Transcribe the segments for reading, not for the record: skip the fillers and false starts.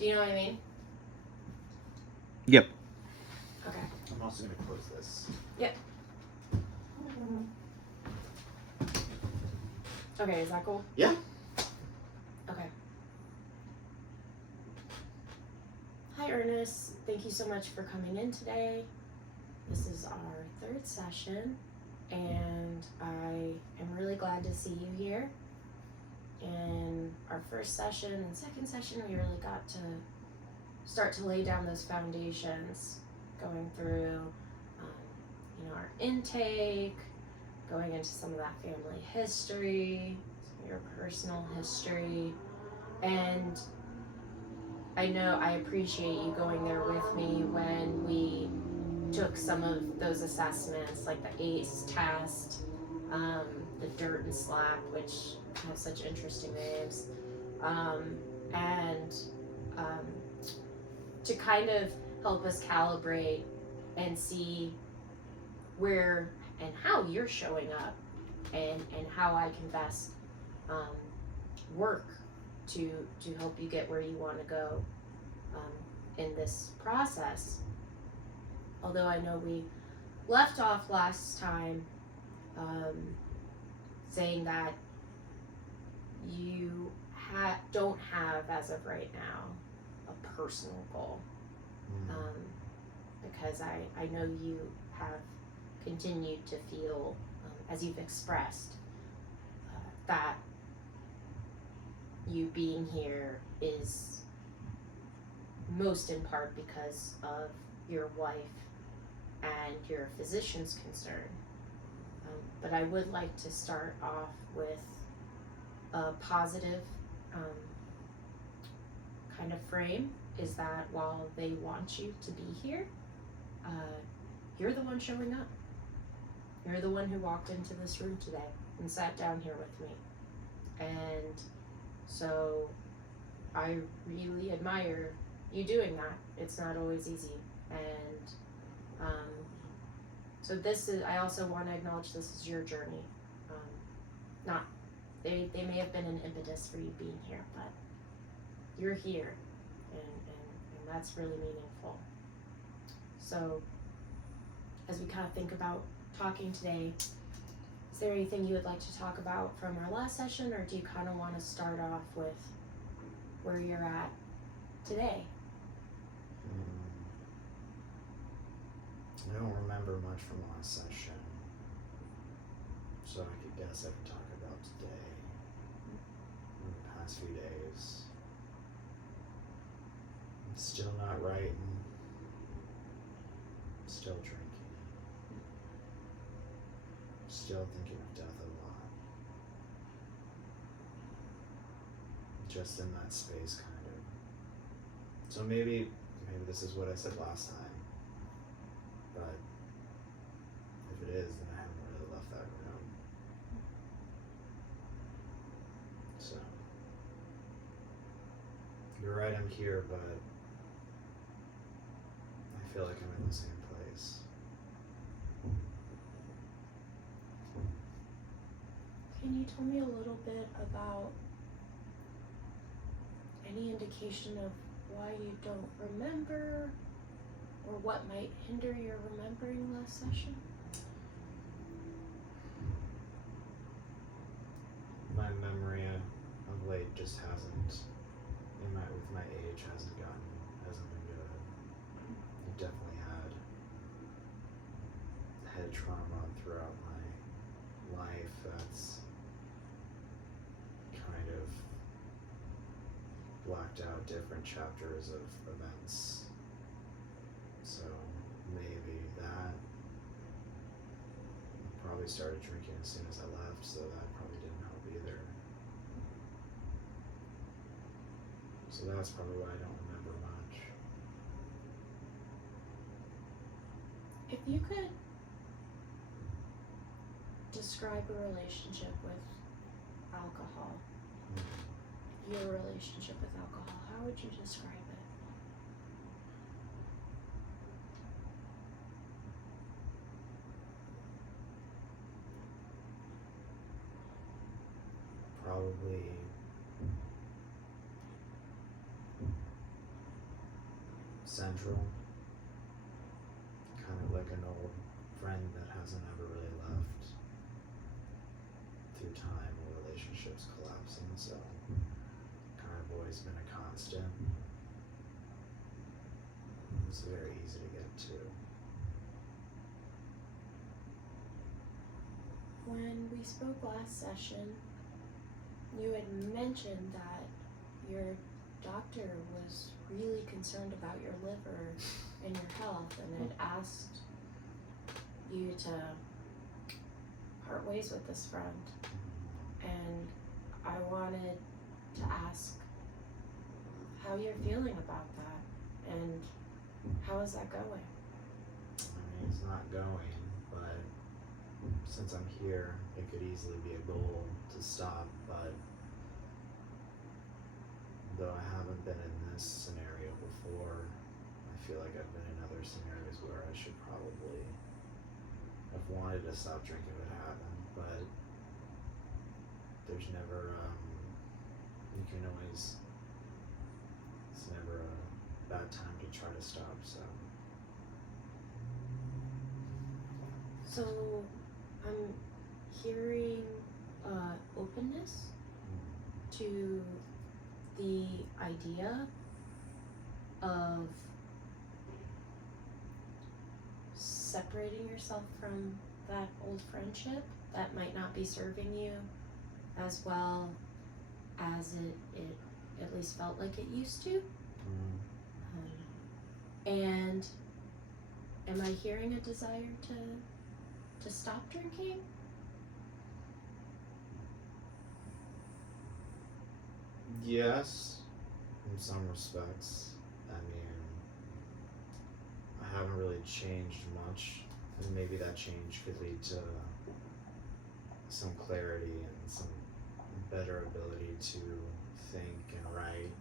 Do you know what I mean? Yep. Okay. I'm also going to close this. Yep. Okay, is that cool? Yeah. Okay. Hi, Ernest. Thank you so much for coming in today. This is our third session, and I am really glad to see you here. In our first session and second session, we really got to start to lay down those foundations, going through, our intake, going into some of that family history, some of your personal history, and I know I appreciate you going there with me when we took some of those assessments, like the ACE test, the Dirt and Slap, which have such interesting names, and to kind of help us calibrate and see where and how you're showing up, and how I can best work to help you get where you want to go in this process. Although I know we left off last time saying that you don't have, as of right now, a personal goal. Because I know you have continued to feel, as you've expressed, that you being here is most in part because of your wife and your physician's concern. But I would like to start off with a positive kind of frame, is that while they want you to be here, you're the one showing up. You're the one who walked into this room today and sat down here with me. And so I really admire you doing that. It's not always easy. And so this is, I also want to acknowledge this is your journey. They may have been an impetus for you being here, but you're here, and that's really meaningful. So as we kind of think about talking today, is there anything you would like to talk about from our last session, or do you kind of want to start off with where you're at today? I don't remember much from last session, so I could guess I could talk about today, in the past few days. I'm still not writing, still drinking, still thinking of death a lot. Just in that space, kind of. So maybe this is what I said last time, but if it is, then I haven't really left that room. So you're right, I'm here, but I feel like I'm in the same place. Can you tell me a little bit about any indication of why you don't remember, or what might hinder your remembering last session? My memory of late just hasn't, with my age, hasn't been good. I've definitely had head trauma throughout my life that's kind of blacked out different chapters of events. So maybe that. I probably started drinking as soon as I left, so that probably didn't help either. So that's probably why I don't remember much. If you could describe a relationship with alcohol, your relationship with alcohol, how would you describe it? Probably central. Kind of like an old friend that hasn't ever really left through time or relationships collapsing, so kind of always been a constant. It's very easy to get to. When we spoke last session, you had mentioned that your doctor was really concerned about your liver and your health and had asked you to part ways with this friend. And I wanted to ask how you're feeling about that and how is that going? I mean, it's not going, but since I'm here, it could easily be a goal to stop, but though I haven't been in this scenario before, I feel like I've been in other scenarios where I should probably have wanted to stop drinking if it happened, but there's never, you can always, it's never a bad time to try to stop, so. So I'm hearing openness to the idea of separating yourself from that old friendship that might not be serving you as well as it at least felt like it used to. And am I hearing a desire to stop drinking? Yes, in some respects. I mean, I haven't really changed much, and maybe that change could lead to some clarity and some better ability to think and write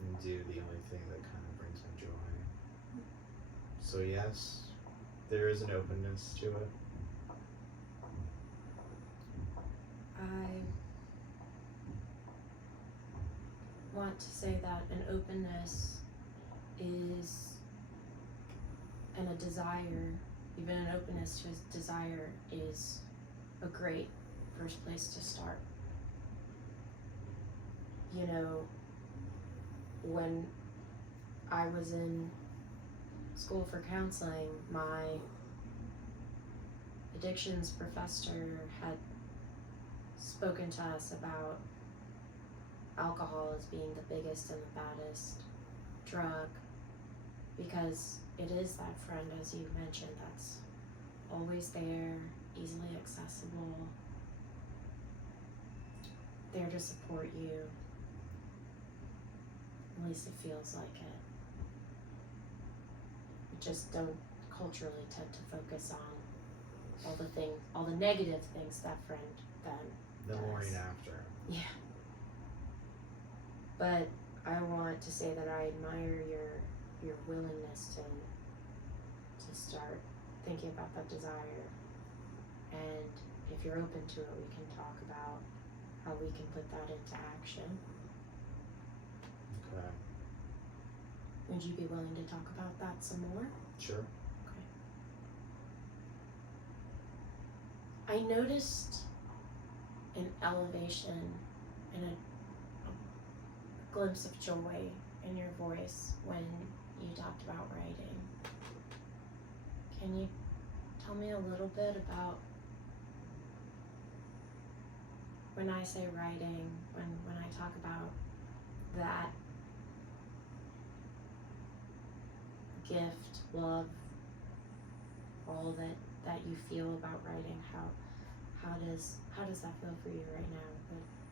and do the only thing that kind of brings me joy. So yes, there is an openness to it. I want to say that an openness is, and a desire, even an openness to a desire, is a great first place to start. You know, when I was in school for counseling, my addictions professor had spoken to us about alcohol as being the biggest and the baddest drug, because it is that friend, as you mentioned, that's always there, easily accessible, there to support you. At least it feels like it. We just don't culturally tend to focus on all the negative things that friend then The does. morning after. Yeah. But I want to say that I admire your willingness to start thinking about that desire. And if you're open to it, we can talk about how we can put that into action. Okay. Would you be willing to talk about that some more? Sure. I noticed an elevation and a glimpse of joy in your voice when you talked about writing. Can you tell me a little bit about when I say writing, when I talk about that gift, love, all that you feel about writing, how does that feel for you right now?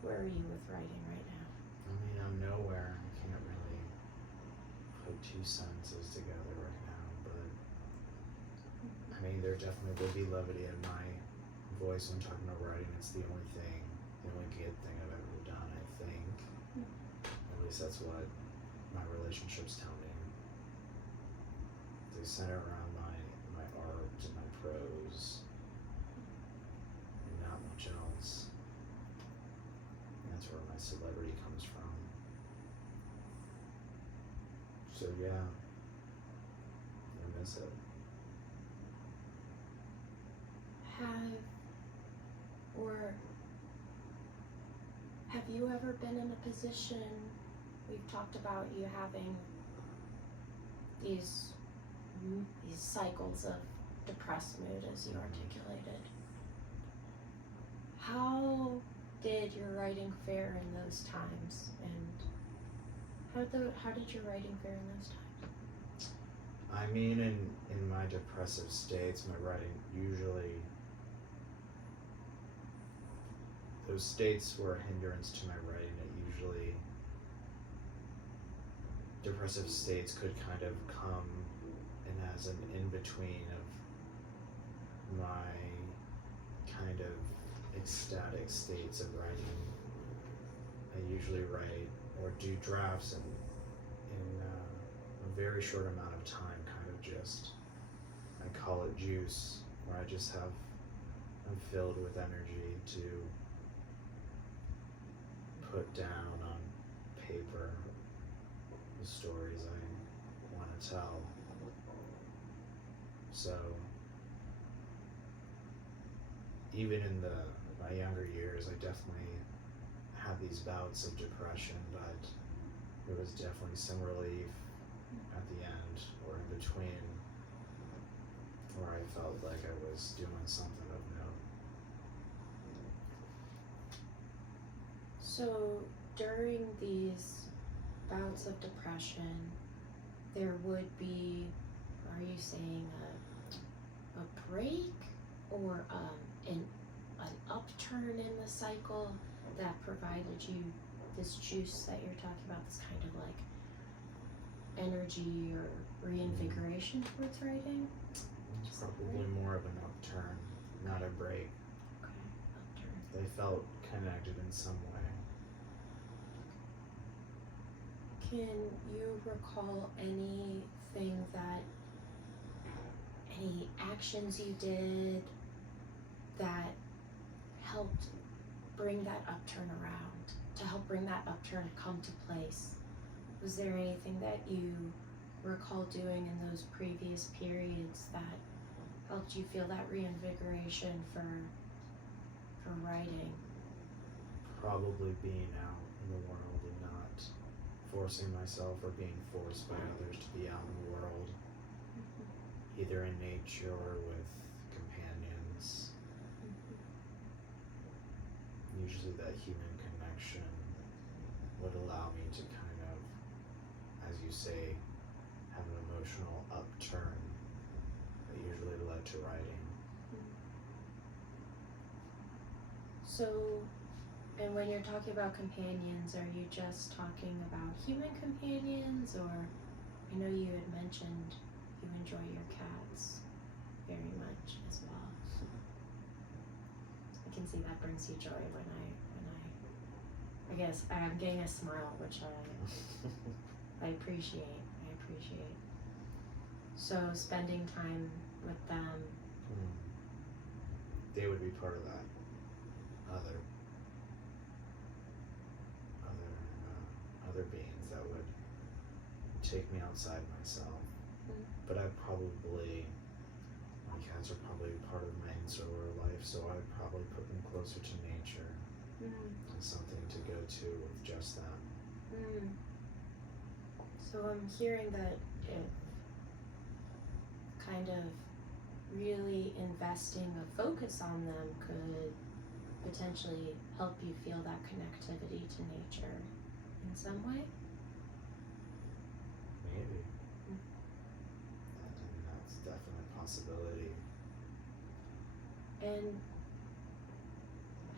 Where are you with writing right now? I mean, I'm nowhere. I can't really put two sentences together right now, but I mean, there definitely will be levity in my voice when talking about writing. It's the only good thing I've ever done, I think. At least that's what my relationships tell me. They center around my art and my prose and not much else. And that's where my celebrity comes from. So yeah, miss it. Have you ever been in a position, we've talked about you having these cycles of depressed mood as you articulated. How did your writing fare in those times, and how did your writing fare in those times? I mean, in my depressive states, my writing usually, those states were a hindrance to my writing. It usually, depressive states could kind of come in as an in-between of my kind of ecstatic states of writing. I usually write or do drafts in a very short amount of time, kind of just, I call it juice, where I'm filled with energy to put down on paper the stories I want to tell. So even in my younger years, I definitely had these bouts of depression, but there was definitely some relief at the end or in between where I felt like I was doing something of note. So during these bouts of depression, there would be, are you saying a break or an upturn in the cycle that provided you this juice that you're talking about, this kind of like energy or reinvigoration towards writing? It's probably more of an upturn, not a break. Okay, upturn. They felt connected in some way. Can you recall any actions you did that helped bring that upturn around, to help bring that upturn come to place? Was there anything that you recall doing in those previous periods that helped you feel that reinvigoration for writing? Probably being out in the world and not forcing myself or being forced by others to be out in the world, either in nature or with companions. Usually that human connection would allow me to kind of, as you say, have an emotional upturn that usually led to writing. So, and when you're talking about companions, are you just talking about human companions, or I know you had mentioned you enjoy your cats very much as well. I can see that brings you joy when I guess I'm getting a smile, which I appreciate. So spending time with them. They would be part of that. Other beings that would take me outside myself. But my cats are probably part of my insular life, so I'd probably put them closer to nature and something to go to with just them. So I'm hearing that if kind of really investing a focus on them could potentially help you feel that connectivity to nature in some way? Maybe. I mean, that's definitely a possibility. And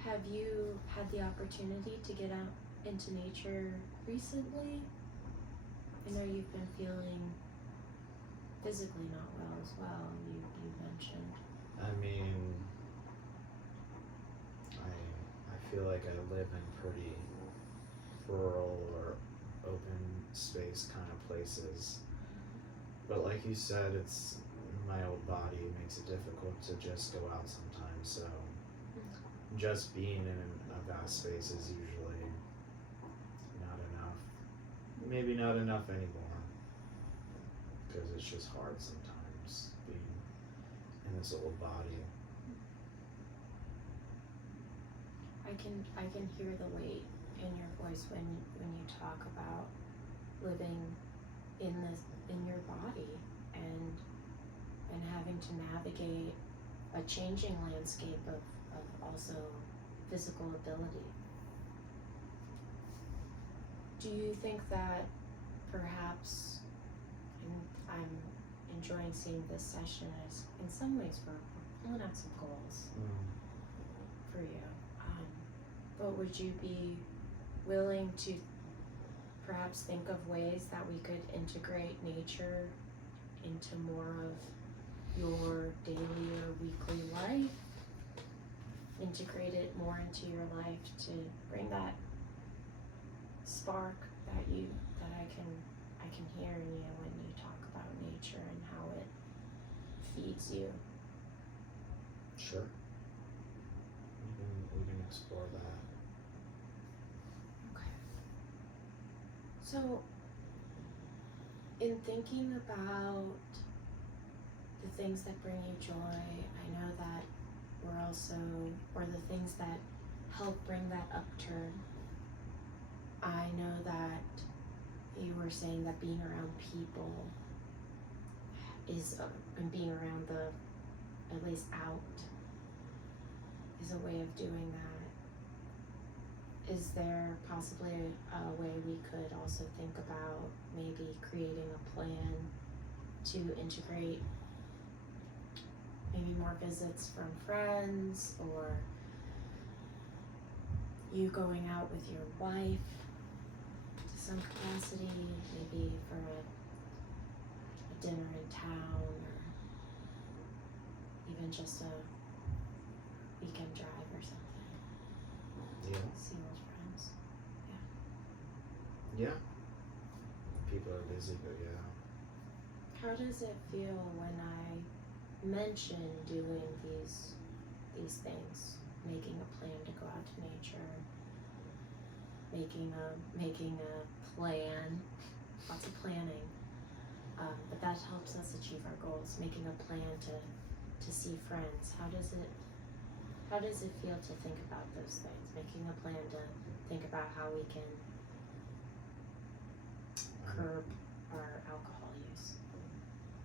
have you had the opportunity to get out into nature recently? I know you've been feeling physically not well as well, you mentioned. I mean, I feel like I live in pretty rural or open space kind of places. But like you said, it's my old body makes it difficult to just go out sometimes. So just being in a vast space is usually not enough. Maybe not enough anymore, because it's just hard sometimes. perhaps, being in this old body. I can hear the weight in your voice when you talk about living in your body and having to navigate a changing landscape of also physical ability. Do you think that perhaps, and I'm enjoying seeing this session as in some ways we're pulling out some goals for you, but would you be willing to perhaps think of ways that we could integrate nature into more of your daily or weekly life? Integrate it more into your life to bring that spark that I can hear in you when you talk about nature and how it feeds you. Sure. We can explore that. Okay. So, in thinking about the things that bring you joy, I know that we're also, or the things that help bring that upturn. I know that you were saying that being around people is, and being around the, at least out, is a way of doing that. Is there possibly a way we could also think about maybe creating a plan to integrate maybe more visits from friends, or you going out with your wife to some capacity, maybe for a dinner in town, or even just a weekend drive or something? Yeah. See old friends. Yeah. People are busy, but yeah. How does it feel when I mention doing these things, making a plan to go out to nature, making a plan, lots of planning, but that helps us achieve our goals. Making a plan to see friends. How does it feel to think about those things? Making a plan to think about how we can curb our alcohol use.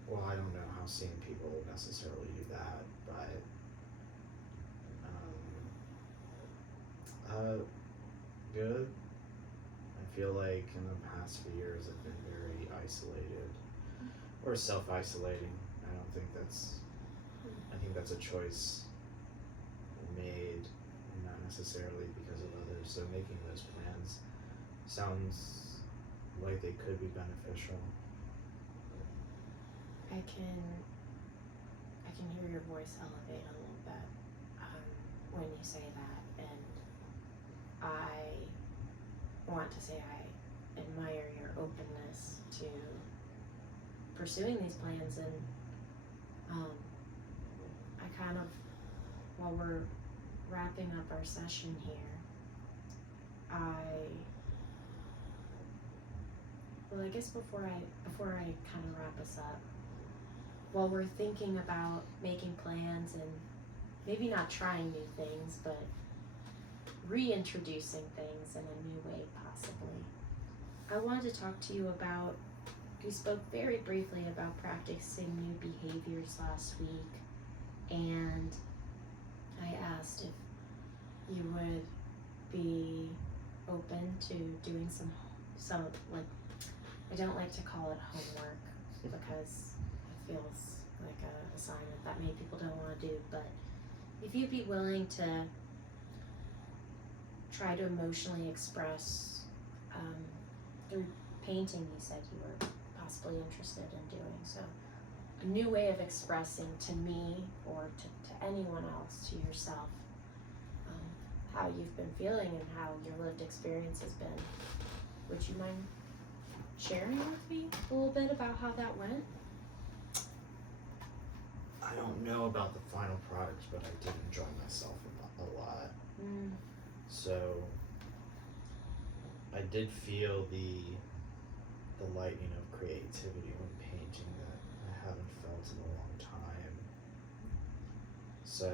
Well, I don't know how seeing people necessarily do that, but good. I feel like in the past few years I've been very isolated or self-isolating. I think that's a choice made, not necessarily because of others. So making those plans sounds like they could be beneficial. I can hear your voice elevate a little bit when you say that, and I want to say I admire your openness to pursuing these plans, and I kind of, while we're wrapping up our session here, I guess before I kind of wrap us up, while we're thinking about making plans and maybe not trying new things, but reintroducing things in a new way possibly, I wanted to talk to you about, you spoke very briefly about practicing new behaviors last week, and I asked if you would be open to doing some like, I don't like to call it homework because it feels like an assignment that many people don't want to do, but if you'd be willing to try to emotionally express through painting, you said you were possibly interested in doing, so a new way of expressing to me or to anyone else, to yourself, how you've been feeling and how your lived experience has been. Would you mind sharing with me a little bit about how that went? I don't know about the final product, but I did enjoy myself a lot. So I did feel the lightning of creativity when painting that I haven't felt in a long time. So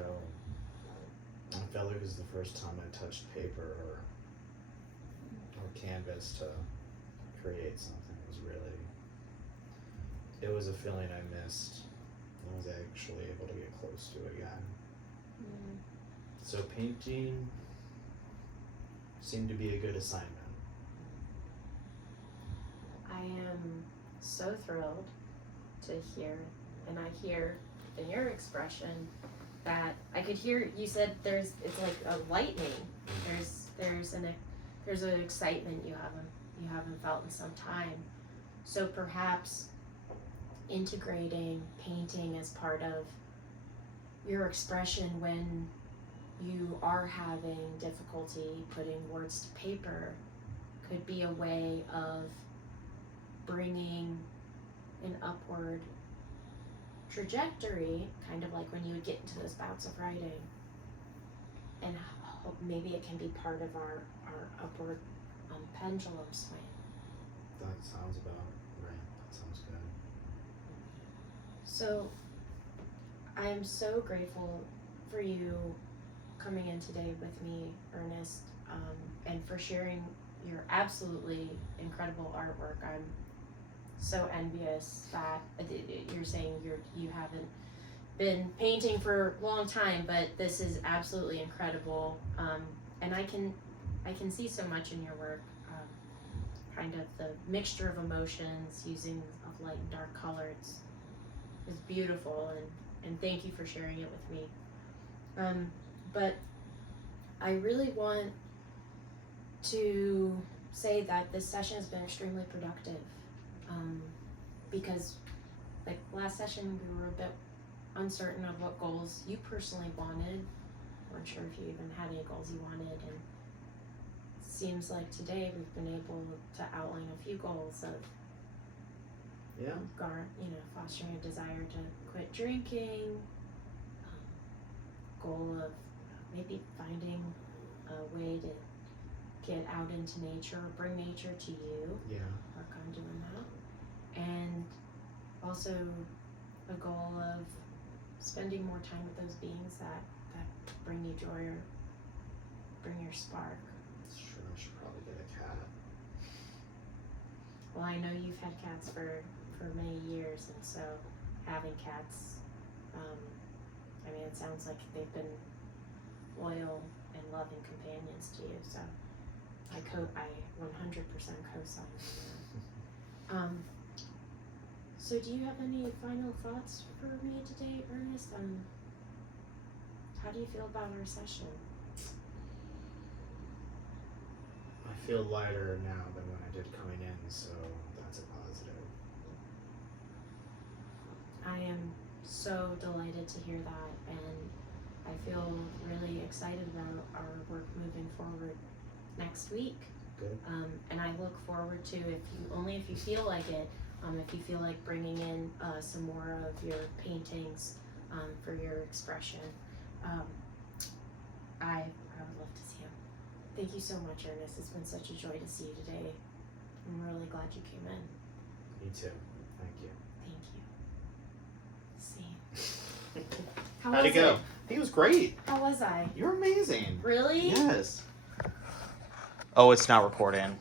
I felt like it was the first time I touched paper or canvas to create something. It was a feeling I missed. I was actually able to get close to again. Mm. So painting seemed to be a good assignment. I am so thrilled to hear, and I hear in your expression that I could hear you said it's like a lightning. There's an excitement you haven't felt in some time. So perhaps integrating painting as part of your expression when you are having difficulty putting words to paper could be a way of bringing an upward trajectory, kind of like when you would get into those bouts of writing, and maybe it can be part of our upward pendulum swing. That sounds about right. That sounds good. So I am so grateful for you coming in today with me, Ernest, and for sharing your absolutely incredible artwork. I'm so envious that you're saying you haven't been painting for a long time, but this is absolutely incredible. And I can see so much in your work, kind of the mixture of emotions, using of light and dark colors is beautiful, and thank you for sharing it with me. But I really want to say that this session has been extremely productive, because like last session we were a bit uncertain of what goals you personally wanted. Weren't sure if you even had any goals you wanted, and it seems like today we've been able to outline a few goals of fostering a desire to quit drinking, goal of maybe finding a way to get out into nature or bring nature to you. Work on doing that. And also a goal of spending more time with those beings that bring you joy or bring your spark. Sure, I should probably get a cat. Well, I know you've had cats for many years, and so having cats, it sounds like they've been loyal and loving companions to you, so I 100% co-sign on that. So do you have any final thoughts for me today, Ernest? How do you feel about our session? I feel lighter now than when I did coming in, so that's a positive. I am so delighted to hear that, and I feel really excited about our work moving forward next week. Good. And I look forward to, if you feel like it, if you feel like bringing in some more of your paintings for your expression, I would love to see them. Thank you so much, Ernest. It's been such a joy to see you today. I'm really glad you came in. Me too. Thank you. Thank you. See. How'd it go? I think it was great. How was I? You're amazing. Really? Yes. Oh, it's not recording.